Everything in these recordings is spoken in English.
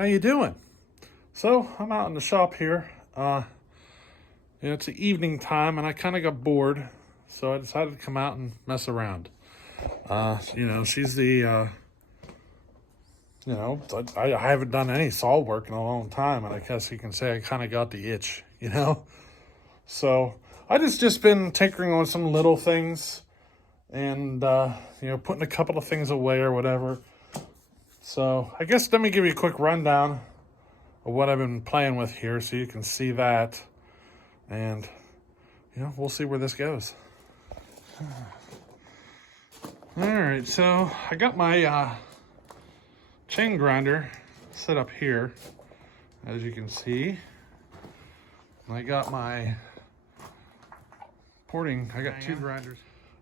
How you doing? So I'm out in the shop here. It's the evening time, and I kind of got bored, so I decided to come out and mess around. She's the I haven't done any saw work in a long time, and I guess you can say I kind of got the itch. So I just been tinkering on some little things, and putting a couple of things away or whatever. So I guess let me give you a quick rundown of what I've been playing with here so you can see that. And, we'll see where this goes. All right, so I got my chain grinder set up here, as you can see. I got my porting, I got two grinders.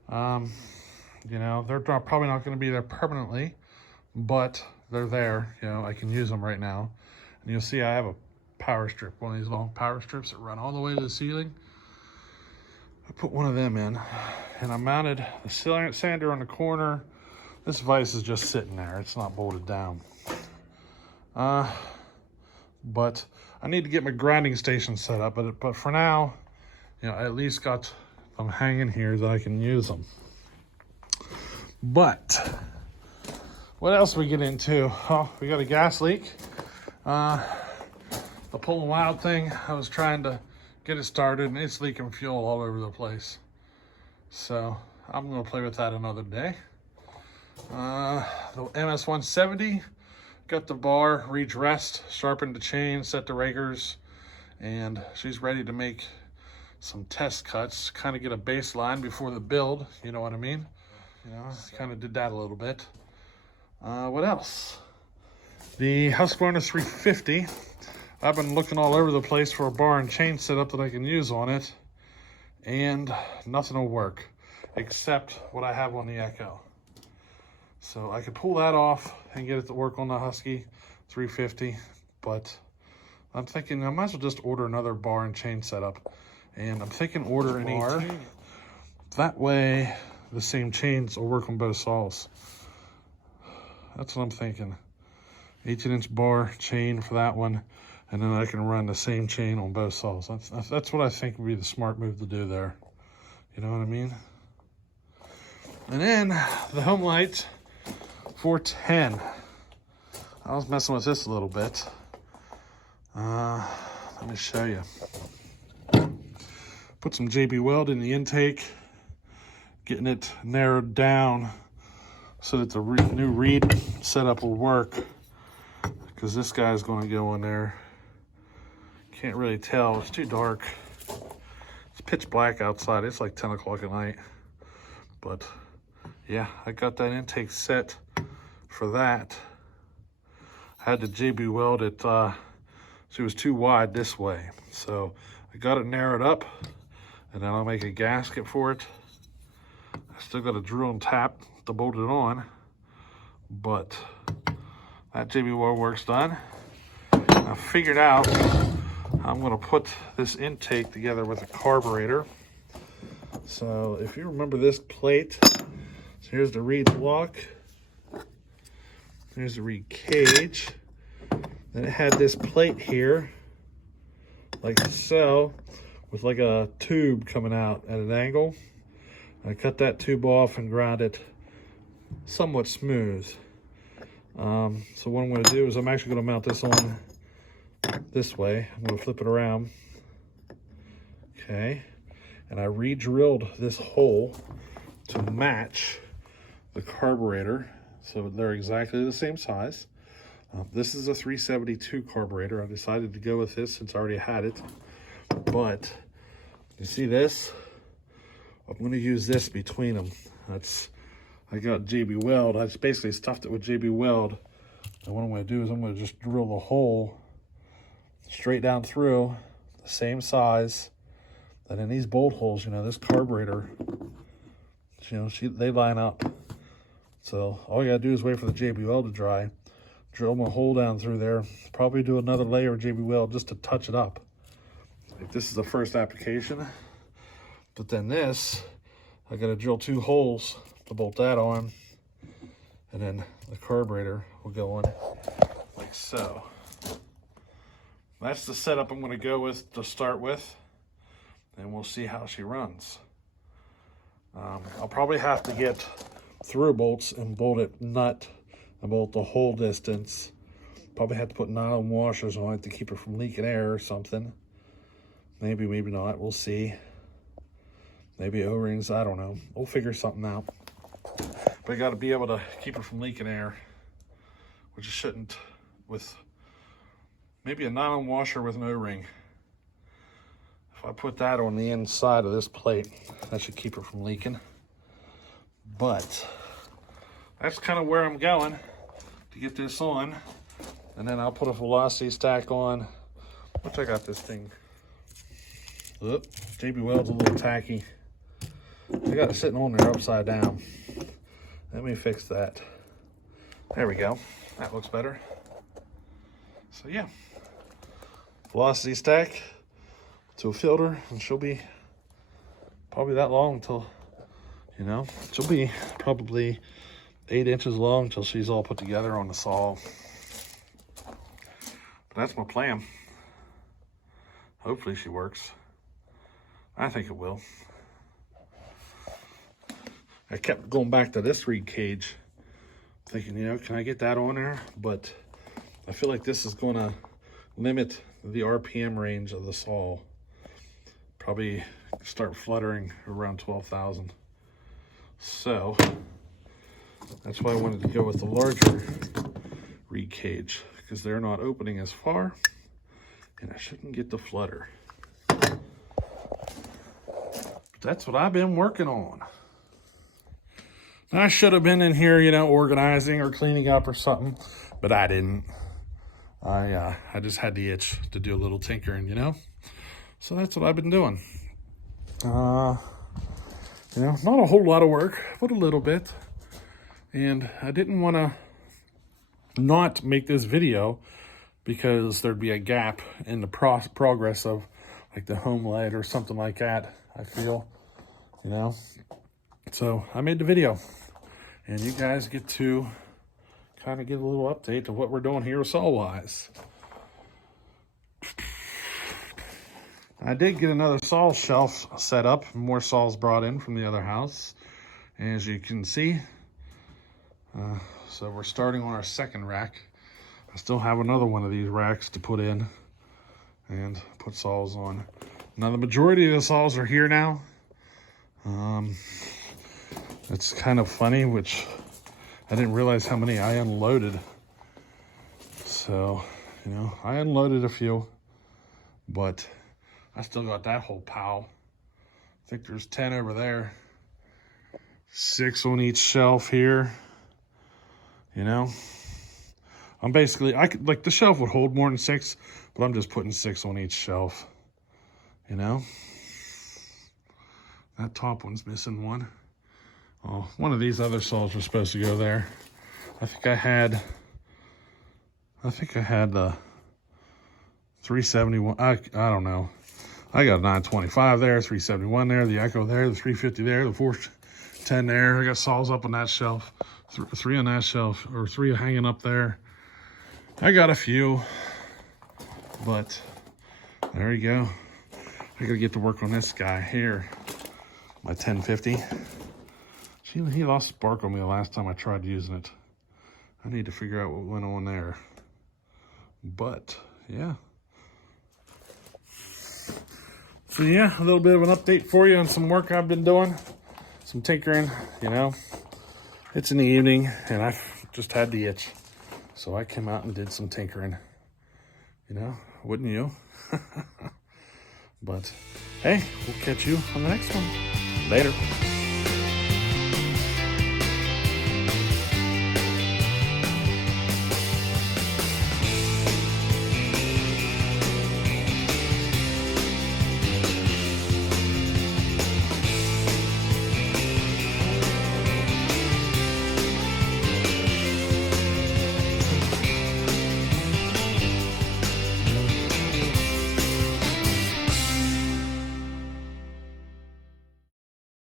They're probably not going to be there permanently, but they're there. I can use them right now. And you'll see I have a power strip, one of these long power strips that run all the way to the ceiling. I put one of them in, and I mounted the sander on the corner. This vise is just sitting there. It's not bolted down. But I need to get my grinding station set up. But for now, I at least got them hanging here that I can use them. But what else we get into? Oh, we got a gas leak. The Pulling Wild thing, I was trying to get it started, and it's leaking fuel all over the place. So I'm going to play with that another day. The MS-170, got the bar redressed, sharpened the chain, set the rakers, and she's ready to make some test cuts, kind of get a baseline before the build, you know what I mean? Kind of did that a little bit. What else? The Husqvarna 350. I've been looking all over the place for a bar and chain setup that I can use on it, and nothing will work except what I have on the Echo. So I could pull that off and get it to work on the Husky 350, but I'm thinking I might as well just order another bar and chain setup. And I'm thinking order an 18. That way the same chains will work on both saws. That's what I'm thinking. 18-inch bar chain for that one, and then I can run the same chain on both saws. That's what I think would be the smart move to do there. You know what I mean? And then the Homelite 410. I was messing with this a little bit. Let me show you. Put some JB Weld in the intake, getting it narrowed down so that the new reed setup will work, because this guy's going to go in there. Can't really tell, it's too dark. It's pitch black outside. It's like 10 o'clock at night. But yeah, I got that intake set for that. I had the JB Weld it, she was too wide this way. So I got it narrowed up, and then I'll make a gasket for it. I still got a drill and tap to bolt it on, but that JB Weld work's done. I figured out I'm going to put this intake together with a carburetor. So if you remember this plate, so here's the reed block, here's the reed cage, then it had this plate here like so, with like a tube coming out at an angle. I cut that tube off and ground it somewhat smooth. So what I'm going to do is I'm actually going to mount this on this way. I'm going to flip it around. Okay. And I re-drilled this hole to match the carburetor, so they're exactly the same size. This is a 372 carburetor. I decided to go with this since I already had it. But you see this? I'm going to use this between them. I got JB Weld. I just basically stuffed it with JB Weld. And what I'm going to do is I'm going to just drill the hole straight down through, the same size. And in these bolt holes, this carburetor, they line up. So all you got to do is wait for the JB Weld to dry. Drill my hole down through there. Probably do another layer of JB Weld just to touch it up. Like this is the first application. But then this, I got to drill 2 holes to bolt that on, and then the carburetor will go on like so. that's the setup I'm going to go with to start with, and we'll see how she runs. I'll probably have to get through bolts and bolt it nut and bolt the whole distance. Probably have to put nylon washers on it to keep it from leaking air or something. Maybe, maybe not. We'll see. Maybe O-rings. I don't know. We'll figure something out. But I got to be able to keep it from leaking air, which it shouldn't, with maybe a nylon washer with an O-ring. If I put that on the inside of this plate, that should keep it from leaking. But that's kind of where I'm going to get this on. And then I'll put a velocity stack on. Which I got this thing. Oop, JB Weld's a little tacky. I got it sitting on there upside down. Let me fix that. There we go. That looks better. So yeah, velocity stack to a filter, and she'll be probably that long until, you know, she'll be probably 8 inches long until she's all put together on the saw. But that's my plan. Hopefully she works. I think it will. I kept going back to this reed cage, thinking, you know, can I get that on there? But I feel like this is going to limit the RPM range of the saw. Probably start fluttering around 12,000. So that's why I wanted to go with the larger reed cage, because they're not opening as far and I shouldn't get the flutter. But that's what I've been working on. I should have been in here, you know, organizing or cleaning up or something, but I didn't. I just had the itch to do a little tinkering, you know? So that's what I've been doing. You know, not a whole lot of work, but a little bit. And I didn't want to not make this video because there'd be a gap in the progress of like the Homelite or something like that, I feel, you know? So I made the video, and you guys get to kind of get a little update of what we're doing here saw-wise. I did get another saw shelf set up, more saws brought in from the other house, as you can see. So we're starting on our second rack. I still have another one of these racks to put in and put saws on. Now the majority of the saws are here now. It's kind of funny, which I didn't realize how many I unloaded. So, you know, I unloaded a few, but I still got that whole pile. I think there's 10 over there. 6 on each shelf here. You know, I'm basically, I could, like, the shelf would hold more than 6, but I'm just putting 6 on each shelf. You know, that top one's missing one. Oh, one of these other saws was supposed to go there. I think I had the 371. I don't know. I got a 925 there, 371 there, the Echo there, the 350 there, the 410 there. I got saws up on that shelf, 3 on that shelf, or 3 hanging up there. I got a few, but there you go. I gotta get to work on this guy here, my 1050. He lost spark on me the last time I tried using it. I need to figure out what went on there. But, yeah. So, yeah, a little bit of an update for you on some work I've been doing. Some tinkering, you know. It's in the evening, and I just had the itch. So I came out and did some tinkering. You know, wouldn't you? But, hey, we'll catch you on the next one. Later.